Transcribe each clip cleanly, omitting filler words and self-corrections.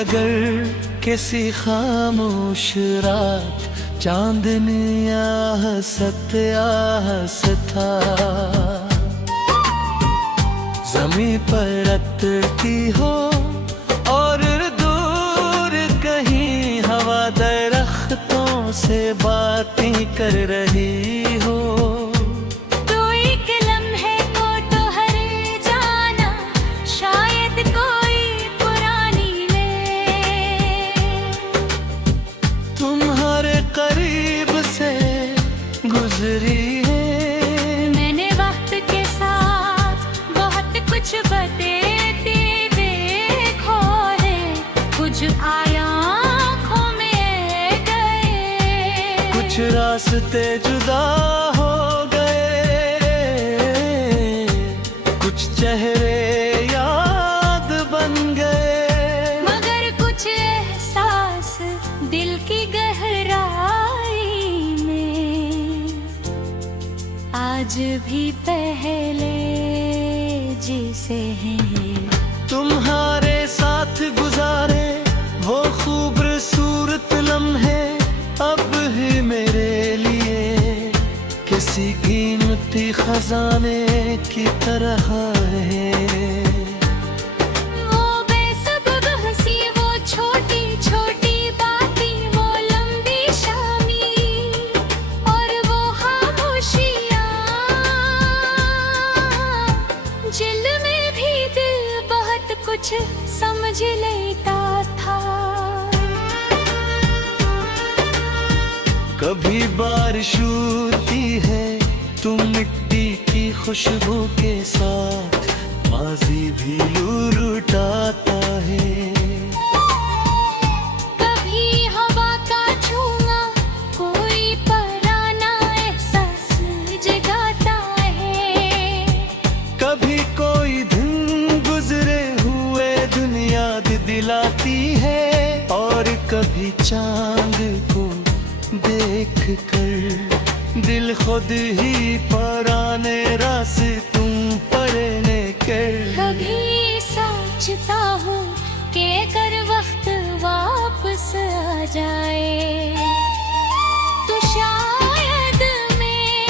अगर किसी खामोश रात चांदनी हंसत था, ज़मीं पर अटकी हो और दूर कहीं हवा दरख्तों से बातें कर रही हो। तो एक लम्हे को तो हर जाना, शायद कोई पुरानी में तुम्हारे करीब से गुजरी है। मैंने वक्त के साथ बहुत कुछ बदलते देखो है, कुछ आया आँखों में गए, कुछ रास्ते जुदा हो गए, कुछ चेहरे याद बन गए। मगर कुछ एहसास दिल की गहराई में आज भी पहले जैसे हैं। तुम्हारे साथ गुजारे वो खूबसूरत लम्हे अब ही मेरे लिए किसी कीमती खजाने की तरह है। वो बेसब्ब हंसी, वो छोटी छोटी बातें, वो लंबी शामी और वो खामोशियाँ, जिल में भी दिल बहुत कुछ समझ लेता था। कभी बारिश होती है तुम मिट्टी की खुशबू के साथ, माजी भी लुटाता है। कभी हवा का छूना कोई पराना एहसास जगाता है। कभी कोई दिन गुजरे हुए दुनिया दिलाती है, और कभी चांद को देख कर दिल खुद ही पराने रास्तों पर निकल। कभी सोचता हूँ कि अगर वक्त वापस आ जाए तो शायद मैं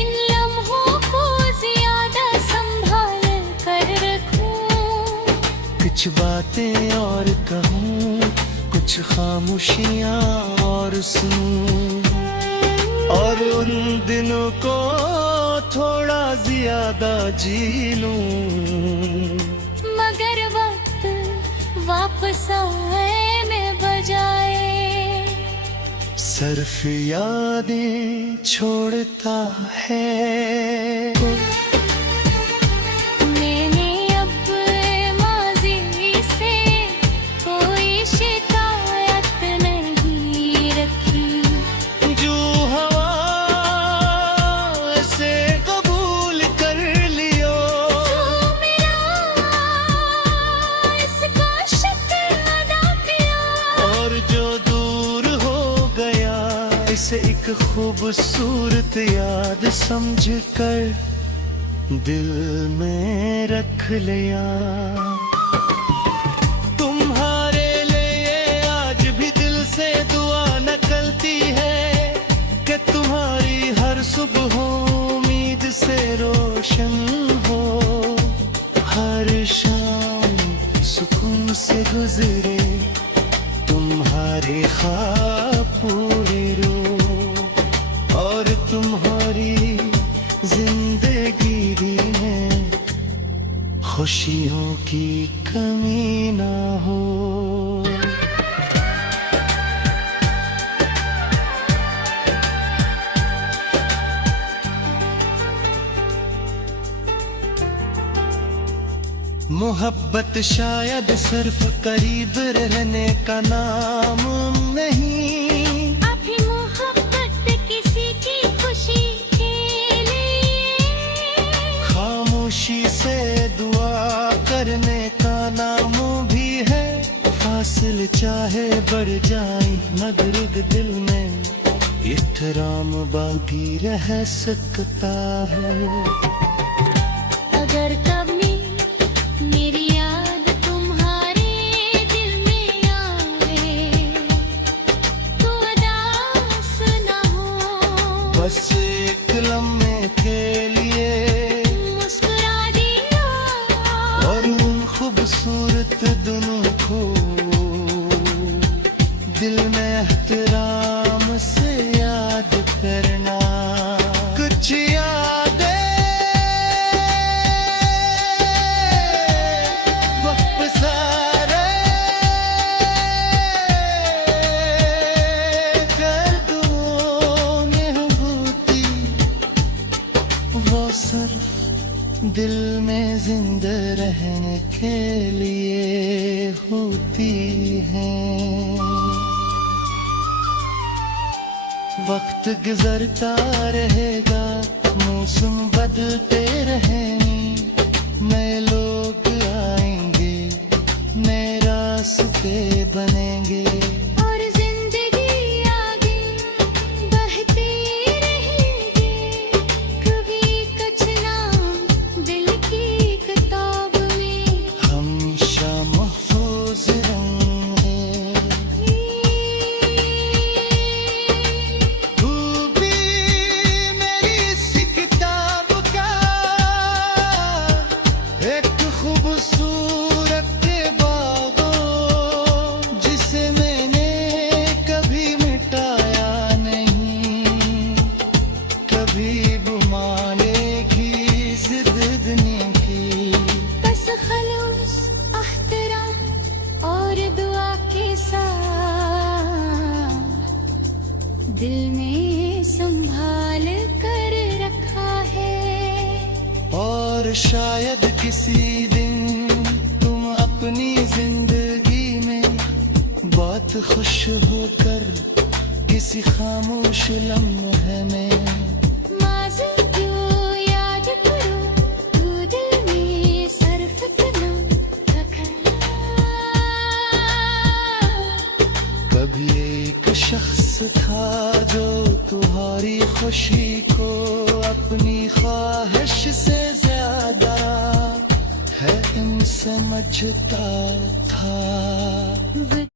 इन लम्हों को ज्यादा संभाल कर रखूं। कुछ बातें और कहूँ, कुछ खामोशियाँ और सुनूं, और उन दिनों को थोड़ा ज्यादा जी लूं। मगर वक्त वापस आए में बजाए सिर्फ यादें छोड़ता है। मैंने अब माज़ी से कोई शिकायत नहीं रखी। जो हवा से कबूल कर लियो, जो मिला इसका शुक्र अदा किया, और जो दूर हो गया इसे एक खूबसूरत याद समझ कर दिल में रख लिया। तुम्हारे लिए आज भी दिल से दुआ निकलती है कि तुम्हारी हर सुबह उम्मीद से रोशन हो, हर शाम सुकून से गुजरे तुम्हारे ख्वाब पूरे रो, और तुम्हारी जिंदगी में खुशियों की कमी ना हो। मोहब्बत शायद सिर्फ करीब रहने का नाम नहीं, अभी मोहब्बत किसी की खुशी के लिए खामोशी से दुआ करने का नाम भी है। फासिल चाहे बढ़ जाए मगर दिल में इhtराम बाकी रह सकता है। अगर कभी मेरी याद तुम्हारे दिल में दिल में एहतराम से याद करना। कुछ यादें वापस आ रहे कर दूं महबूबी, वो सिर्फ दिल में जिंदा रहने के लिए होती है। वक्त गुजरता रहेगा, मौसम बदलते रहेंगे, नए लोग आएंगे, नए रास्ते बनेंगे। और जिंदगी आगे बढ़ती रहेगी, कभी कुछ नाम दिल की किताब में हमेशा महफूज रहेंगे। तू भी मेरी इस किताब का एक खूबसूरत बाग हो, जिसे मैंने कभी मिटाया नहीं, कभी घुमाने की जिद नहीं की। बस खलूस एहतराम और दुआ के साथ दिल में संभाल कर रखा है। और शायद किसी दिन तुम अपनी जिंदगी में बहुत खुश होकर किसी खामोश लम्हे में माज़ी क्यों याद करो, तू दिल में सर्फ करना रखा। कभी एक शख्स था जो तुम्हारी खुशी को अपनी ख्वाहिश से ज्यादा है इन समझता था।